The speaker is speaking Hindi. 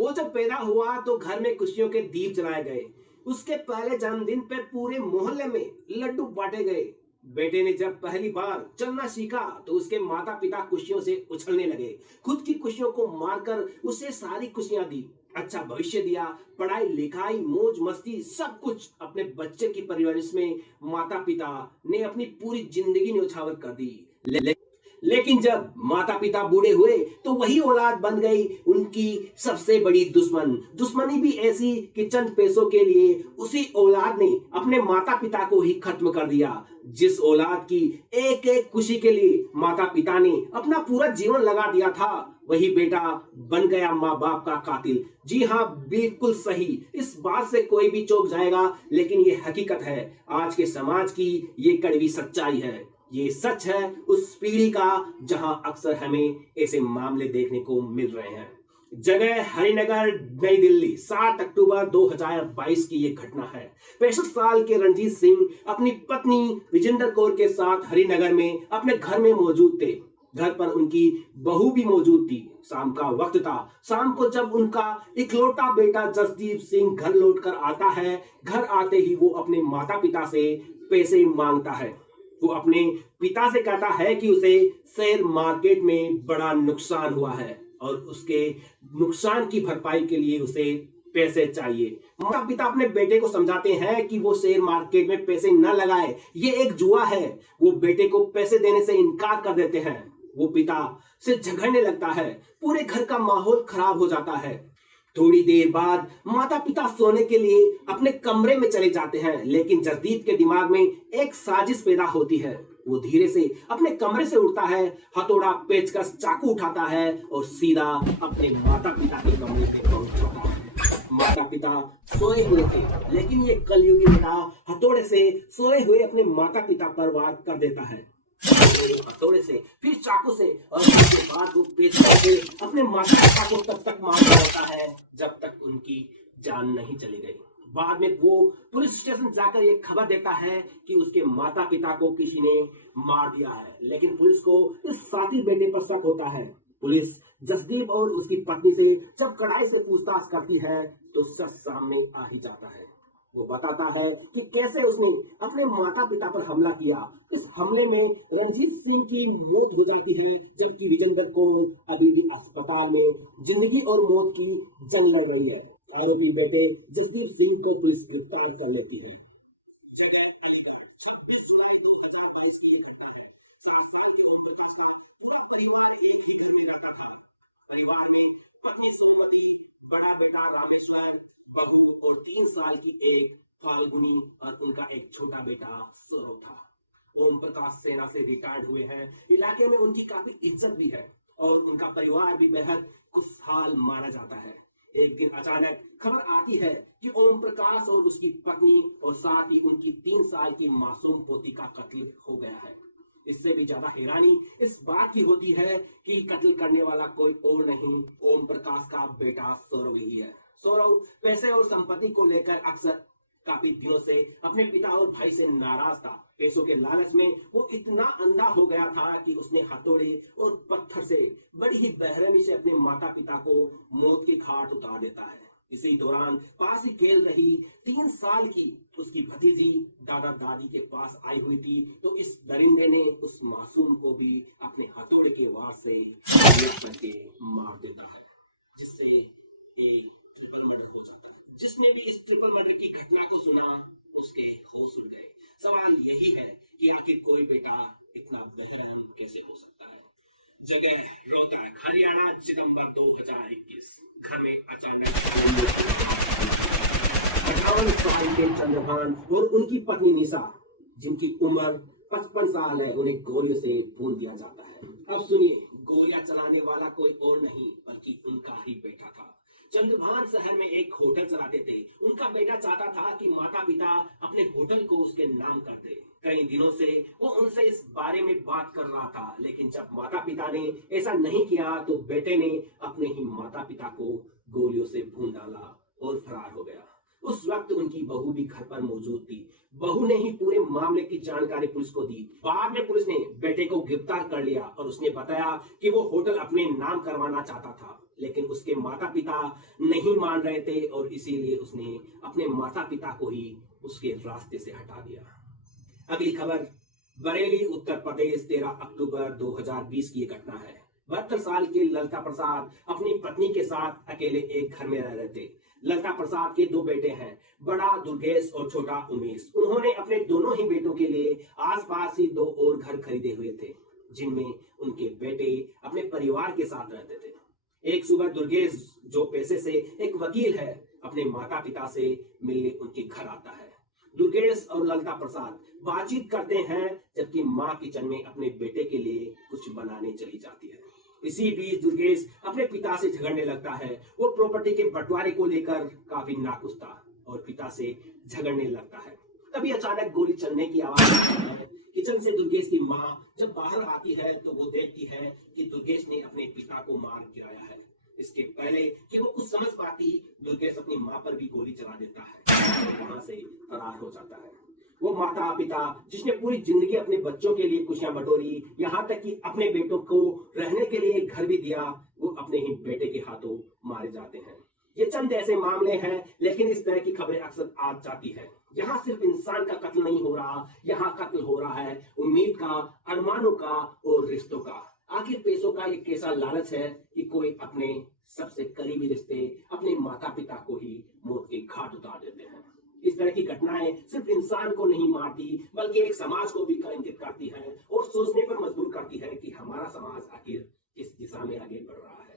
वो जब पैदा हुआ तो घर में खुशियों के दीप जलाए गए। उसके पहले जन्मदिन पे पूरे मोहल्ले में लड्डू बांटे गए। बेटे ने जब पहली बार चलना सीखा तो उसके माता पिता खुशियों से उछलने लगे। खुद की खुशियों को मारकर उसे सारी खुशियां दी, अच्छा भविष्य दिया। पढ़ाई लिखाई मौज मस्ती सब कुछ अपने बच्चे की परवरिश में माता पिता ने अपनी पूरी जिंदगी न्यौछावर कर दी। लेकिन जब माता पिता बूढ़े हुए तो वही औलाद बन गई उनकी सबसे बड़ी दुश्मन। दुश्मनी भी ऐसी कि चंद पैसों के लिए उसी औलाद ने अपने माता पिता को ही खत्म कर दिया। जिस औलाद की एक एक खुशी के लिए माता पिता ने अपना पूरा जीवन लगा दिया था, वही बेटा बन गया माँ बाप का कातिल। जी हाँ, बिल्कुल सही। इस बात से कोई भी चौंक जाएगा, लेकिन ये हकीकत है, आज के समाज की ये कड़वी सच्चाई है। ये सच है उस पीढ़ी का जहां अक्सर हमें ऐसे मामले देखने को मिल रहे हैं। जगह हरिनगर, नई दिल्ली, 7 अक्टूबर 2022 की ये घटना है। 65 साल के रणजीत सिंह अपनी पत्नी विजेंद्र कौर के साथ हरिनगर में अपने घर में मौजूद थे। घर पर उनकी बहू भी मौजूद थी। शाम का वक्त था। शाम को जब उनका इकलौता बेटा जसदीप सिंह घर लौटकर आता है, घर आते ही वो अपने माता पिता से पैसे मांगता है। वो अपने पिता से कहता है कि उसे शेयर मार्केट में बड़ा नुकसान हुआ है और उसके नुकसान की भरपाई के लिए उसे पैसे चाहिए। माता पिता अपने बेटे को समझाते हैं कि वो शेयर मार्केट में पैसे न लगाए, ये एक जुआ है। वो बेटे को पैसे देने से इनकार कर देते हैं। वो पिता से झगड़ने लगता है। पूरे घर का माहौल खराब हो जाता है। थोड़ी देर बाद माता पिता सोने के लिए अपने कमरे में चले जाते हैं, लेकिन जसदीप के दिमाग में एक साजिश पैदा होती है। वो धीरे से अपने कमरे से उठता है, हथौड़ा, पेचकस, चाकू उठाता है और सीधा अपने माता पिता के कमरे पे पहुंच जाता है। माता पिता सोए हुए थे, लेकिन ये कलयुगी बेटा हथौड़े से सोए हुए अपने माता पिता पर वार कर देता है। हथौड़े से, फिर चाकू से, और उसके बाद वो पेचकस से अपने माता पिता को तब तक मारता रहता है जब तक उनकी जान नहीं चली गई। बाद में वो पुलिस स्टेशन जाकर ये खबर देता है कि उसके माता पिता को किसी ने मार दिया है, लेकिन पुलिस को इस साथी बेटे पर शक होता है। पुलिस जसदीप और उसकी पत्नी से जब कड़ाई से पूछताछ करती है तो सच सामने आ ही जाता है। वो बताता है कि कैसे उसने अपने माता पिता पर हमला किया। इस हमले में रणजीत सिंह की मौत हो जाती है, जबकि विजेंद्र कौर अभी भी अस्पताल में जिंदगी और मौत की जंग लड़ रही है। आरोपी बेटे जसदीप सिंह को पुलिस गिरफ्तार कर लेती है। जगह अलीगढ़, 26 जुलाई 2022 की घटना है। 7 साल के ओम प्रकाश का पूरा परिवार एक ही घर में रहता था। परिवार में पत्नी सोमवती, बड़ा बेटा रामेश्वर, बहू और 3 साल की एक फाल्गुनी और उनका एक छोटा बेटा सौरभ था। ओम प्रकाश सेना से रिटायर्ड हुए हैं। इलाके में उनकी काफी इज्जत भी है और उनका परिवार भी बेहद खुशहाल माना जाता है। एक दिन अचानक खबर आती है कि ओम प्रकाश और उसकी पत्नी और साथ ही उनकी 3 साल की मासूम पोती का कत्ल हो गया है। इससे भी ज्यादा हैरानी इस बात की होती है कि कत्ल करने वाला कोई और नहीं, ओम प्रकाश का बेटा सौरभ ही है। सौरभ पैसे और संपत्ति को लेकर अक्सर काफी दिनों से अपने पिता और भाई से नाराज था। पैसों के लालच में वो इतना अंधा हो गया था कि उसने हथौड़े और पत्थर से बड़ी ही बेरहमी से अपने माता पिता को मौत के घाट उतार देता है। इसी दौरान पास ही खेल रही 3 साल की उसकी भतीजी दादा दादी के पास आई हुई थी, तो इस दरिंदे ने उस मासूम को भी अपने हथौड़े के वार से करके मार देता है, जिससे एक ट्रिपल मर्डर हो जाता है। जिसने भी इस ट्रिपल मर्डर की घटना को सुना उसके होश उड़ गए। सवाल यही है कि आखिर कोई बेटा इतना बेरहम कैसे हो सकता है। जगह रोहतक, हरियाणा, सितंबर 2021। घर में अचानक 58 साल के चंद्रभान और उनकी पत्नी निशा, जिनकी उम्र 55 साल है, उन्हें गोलियों से भून दिया जाता है। अब सुनिए, गोलियां चलाने वाला कोई और नहीं बल्कि उनका ही बेटा था। चंद्रभान शहर में एक होटल चलाते थे। उनका बेटा चाहता था कि माता पिता अपने होटल को उसके नाम कर दे। कई दिनों से वो उनसे इस बारे में बात कर रहा था, लेकिन जब माता पिता ने ऐसा नहीं किया तो बेटे ने अपने ही माता पिता को गोलियों से भून डाला और फरार हो गया। उस वक्त उनकी बहू भी घर पर मौजूद थी। बहू ने ही पूरे मामले की जानकारी पुलिस को दी। बाद में पुलिस ने बेटे को गिरफ्तार कर लिया और उसने बताया कि वो होटल अपने नाम करवाना चाहता था, लेकिन उसके माता पिता नहीं मान रहे थे और इसीलिए उसने अपने माता पिता को ही उसके रास्ते से हटा दिया। अगली खबर बरेली उत्तर प्रदेश 13 अक्टूबर 2020 की घटना है। 72 साल के ललिता प्रसाद अपनी पत्नी के साथ अकेले एक घर में रह रहे थे। ललिता प्रसाद के दो बेटे हैं, बड़ा दुर्गेश और छोटा उमेश। उन्होंने अपने दोनों ही बेटों के लिए आसपास ही दो और घर खरीदे हुए थे, जिनमें उनके बेटे अपने परिवार के साथ रहते थे। एक सुबह दुर्गेश, जो पेशे से एक वकील है, अपने माता पिता से मिलने उनके घर आता है। दुर्गेश और ललिता प्रसाद बातचीत करते हैं, जबकि माँ किचन में अपने बेटे के लिए कुछ बनाने चली जाती है। इसी बीच दुर्गेश अपने पिता से झगड़ने लगता है। वो प्रॉपर्टी के बंटवारे को लेकर काफी नाखुश था और पिता से झगड़ने लगता है। तभी अचानक गोली चलने की आवाज आती है। किचन से दुर्गेश की माँ जब बाहर आती है तो वो देखती है कि दुर्गेश ने अपने पिता को मार गिराया है। इसके पहले कि वो कुछ समझ पाती, दुर्गेश अपनी माँ पर भी गोली चला देता है और वहां से फरार हो जाता है। वो माता पिता जिसने पूरी जिंदगी अपने बच्चों के लिए खुशियां बटोरी, यहाँ तक कि अपने बेटों को रहने के लिए एक घर भी दिया, वो अपने ही बेटे के हाथों मारे जाते हैं। ये चंद ऐसे मामले हैं, लेकिन इस तरह की खबरें अक्सर आ जाती है। यहाँ सिर्फ इंसान का कत्ल नहीं हो रहा, यहाँ कत्ल हो रहा है उम्मीद का, अरमानों का और रिश्तों का। आखिर पैसों का एक कैसा लालच है कि कोई अपने सबसे करीबी रिश्ते, अपने माता पिता को ही मौत के घाट उतार देते हैं। इस तरह की घटनाएं सिर्फ इंसान को नहीं मारती, बल्कि एक समाज को भी कलंकित करती है और सोचने पर मजबूर करती है कि हमारा समाज आखिर किस दिशा में आगे बढ़ रहा है।